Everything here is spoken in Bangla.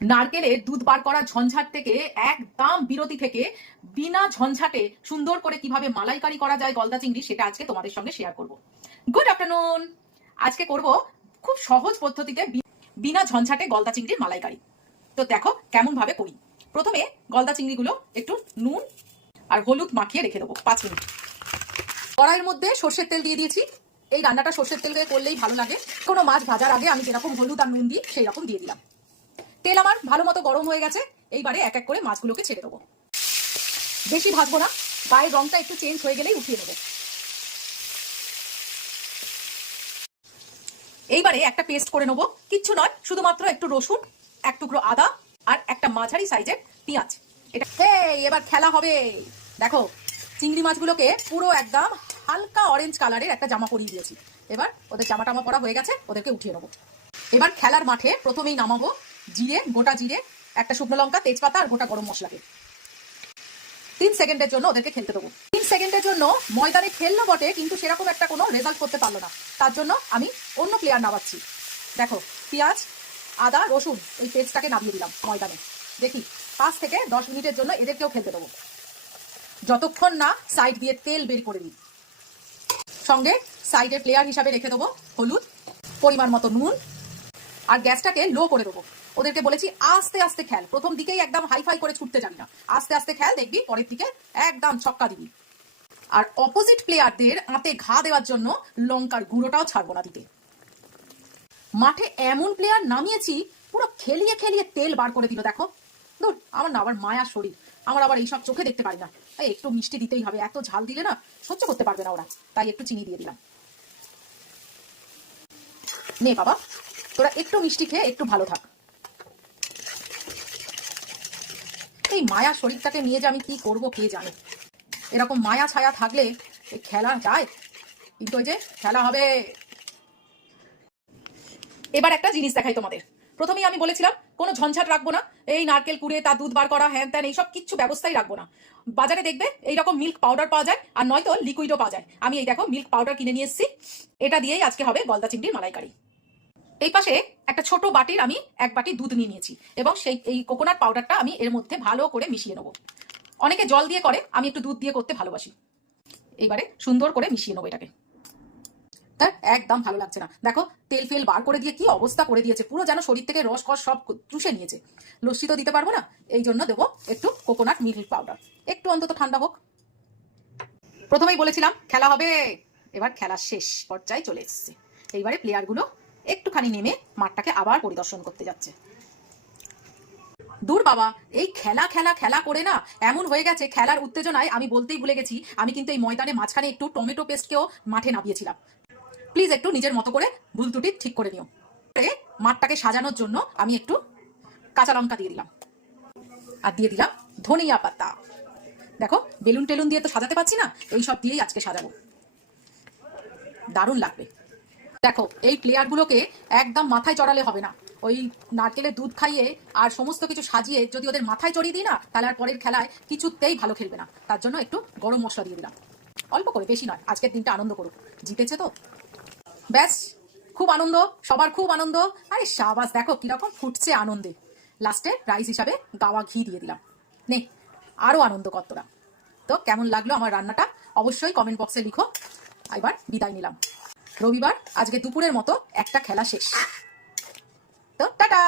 নারকেলের দুধ বার করা ঝঞ্ঝাট থেকে একদম বিরতি থেকে বিনা ঝঞ্ঝাটে সুন্দর করে কীভাবে মালাইকারি করা যায় গলদা চিংড়ি সেটা আজকে তোমাদের সঙ্গে শেয়ার করব। গুড আফটারনুন আজকে করব খুব সহজ পদ্ধতিতে বিনা ঝঞ্ঝাটে গলদা চিংড়ির মালাইকারি। তো দেখো কেমন ভাবে করি। প্রথমে গলদা চিংড়িগুলো একটু নুন আর হলুদ মাখিয়ে রেখে দেবো, পাঁচ মিনিট। কড়াইয়ের মধ্যে সর্ষের তেল দিয়ে দিয়েছি। এই রান্নাটা সর্ষের তেল দিয়ে করলেই ভালো লাগে। কোনো মাছ ভাজার আগে আমি যেরকম হলুদ আর নুন দিই সেই রকম দিয়ে দিলাম। তেল আমার ভালো মতো গরম হয়ে গেছে, এইবারে এক এক করে মাছগুলোকে ছেড়ে দেবো। বেশি ভাজবো না, গায়ের রংটা একটু চেঞ্জ হয়ে গেলেই উঠিয়ে নেব এইবারে একটা পেস্ট করে নেব, কিচ্ছু নয়, শুধুমাত্র একটু রসুন, এক টুকরো আদা আর একটা মাঝারি সাইজের পেঁয়াজ। এটা হে এবার খেলা হবে। দেখো, চিংড়ি মাছগুলোকে পুরো একদম হালকা অরেঞ্জ কালারের একটা জামা পরিয়ে দিয়েছি। এবার ওদের জামা টামা পরা হয়ে গেছে, ওদেরকে উঠিয়ে নেব। এবার খেলার মাঠে প্রথমেই নামাবো জিরে, গোটা জিরে, একটা শুকনো লঙ্কা, তেজপাতা আর গোটা গরম মশলাকে। তিন সেকেন্ডের জন্য ওদেরকে খেলতে দেবো। তিন সেকেন্ডের জন্য ময়দানে খেললো বটে, কিন্তু সেরকম একটা কোনো রেজাল্ট করতে পারল না। তার জন্য আমি অন্য প্লেয়ার নামাচ্ছি। দেখো, পেঁয়াজ, আদা, রসুন, ওই পেস্টটাকে নামিয়ে দিলাম ময়দানে। দেখি, পাঁচ থেকে দশ মিনিটের জন্য এদেরকেও খেলতে দেবো। যতক্ষণ না সাইড দিয়ে তেল বের করে দিই সঙ্গে সাইডে প্লেয়ার হিসাবে রেখে দেবো হলুদ, পরিমাণ মতো নুন, আর গ্যাসটাকে লো করে দেবো। ওদেরকে বলেছি, আস্তে আস্তে খেল। প্রথম দিকেই একদম হাই ফাই করে ছুটতে যাবি না। আস্তে আস্তে খেল দেখবি, পরের দিকে একদম ছক্কা দিবি। আর অপোজিট প্লেয়ারদের আঁতে ঘা দেওয়ার জন্য লঙ্কার গুঁড়োটাও ছাড়বো না দিতে। মাঠে এমন প্লেয়ার নামিয়েছি, পুরো খেলিয়ে খেলিয়ে তেল বার করে দিল, দেখো। দূর আমার না আবার মায়া শরীর। আমার আবার এইসব চোখে দেখতে পারি না। এই একটু মিষ্টি দিতেই হবে, এত ঝাল দিলে না সহ্য করতে পারবে না ওরা। তাই একটু চিনি দিয়ে দিলাম। নে বাবা, তোরা একটু মিষ্টি খেয়ে একটু ভালো থাক। এই মায়া শরীরটাকে নিয়ে যে আমি কি করব কে জানে? এরকম মায়া ছায়া থাকলে খেলা যায়। কিন্তু ওই যে খেলা হবে। এবার একটা জিনিস দেখাই তোমাদের। প্রথমেই আমি বলেছিলাম, কোনো ঝঞ্ঝাট রাখব না। এই নারকেল কুড়ে, তার দুধ বার করা, হ্যান ত্যান, এইসব কিচ্ছু ব্যবস্থাই রাখব না। বাজারে দেখবে এইরকম মিল্ক পাউডার পাওয়া যায়, আর নয়তো লিকুইডও পাওয়া যায়। আমি এই দেখো মিল্ক পাউডার কিনে নিয়ে এসেছি। এটা দিয়েই আজকে হবে গলদা চিংড়ির মালাইকারি। এই পাশে একটা ছোট বাটির আমি এক বাটি দুধ নিয়ে নিয়েছি এবং সেই এই কোকোনাট পাউডারটা আমি এর মধ্যে ভালো করে মিশিয়ে নেব। অনেকে জল দিয়ে করে, আমি একটু দুধ দিয়ে করতে ভালোবাসি। এইবারে সুন্দর করে মিশিয়ে নেব এটাকে। তার একদম ভালো লাগছে না। দেখো, তেল ফেল বার করে দিয়ে কি অবস্থা করে দিয়েছে। পুরো যেন শরীর থেকে রস কস সব চুষে নিয়েছে। লস্যি তো দিতে পারব না, এই জন্য দেবো একটু কোকোনাট মিল্ক পাউডার একটু অন্তত ঠান্ডা হোক। প্রথমেই বলেছিলাম, খেলা হবে। এবার খেলা শেষ পর্যায়ে চলে এসেছে। এইবারে প্লেয়ারগুলো একটুখানি নেমে মাঠটাকে আবার পরিদর্শন করতে যাচ্ছে। দূর বাবা, এই খেলা খেলা খেলা করে না এমন হয়ে গেছে, খেলার উত্তেজনায় আমি বলতেই ভুলে গেছি, আমি কিন্তু এই ময়দানে মাঝখানে একটু টমেটো পেস্টকেও মাঠে নামিয়েছিলাম। প্লিজ একটু নিজের মতো করে ভুল ত্রুটি ঠিক করে নিও। মাঠটাকে সাজানোর জন্য আমি একটু কাঁচা লঙ্কা দিয়ে দিলাম। আর দিয়ে দিলাম ধনিয়া পাতা। দেখো, বেলুন টেলুন দিয়ে তো সাজাতে পারছি না, এই সব দিয়েই আজকে সাজাবো। দারুণ লাগবে। দেখো, এই প্লেয়ারগুলোকে একদম মাথায় চড়ালে হবে না। ওই নারকেলের দুধ খাইয়ে আর সমস্ত কিছু সাজিয়ে যদি ওদের মাথায় চড়িয়ে দিই না, তাহলে আর পরের খেলায় কিছুতেই ভালো খেলবে না। তার জন্য একটু গরম মশলা দিয়ে দিলাম। অল্প করে, বেশি নয়। আজকের দিনটা আনন্দ করুক। জিতেছে তো? ব্যাস, খুব আনন্দ, সবার খুব আনন্দ। আরে সাবাস, দেখো কীরকম ফুটছে আনন্দে। লাস্টে প্রাইজ হিসাবে গাওয়া ঘি দিয়ে দিলাম। নে, আরও আনন্দ কতটা তো কেমন লাগল আমার রান্নাটা? অবশ্যই কমেন্ট বক্সে লিখো। এবার বিদায় নিলাম। রবিবার আজকে দুপুরের মতো একটা খেলা শেষ। তো টাটা!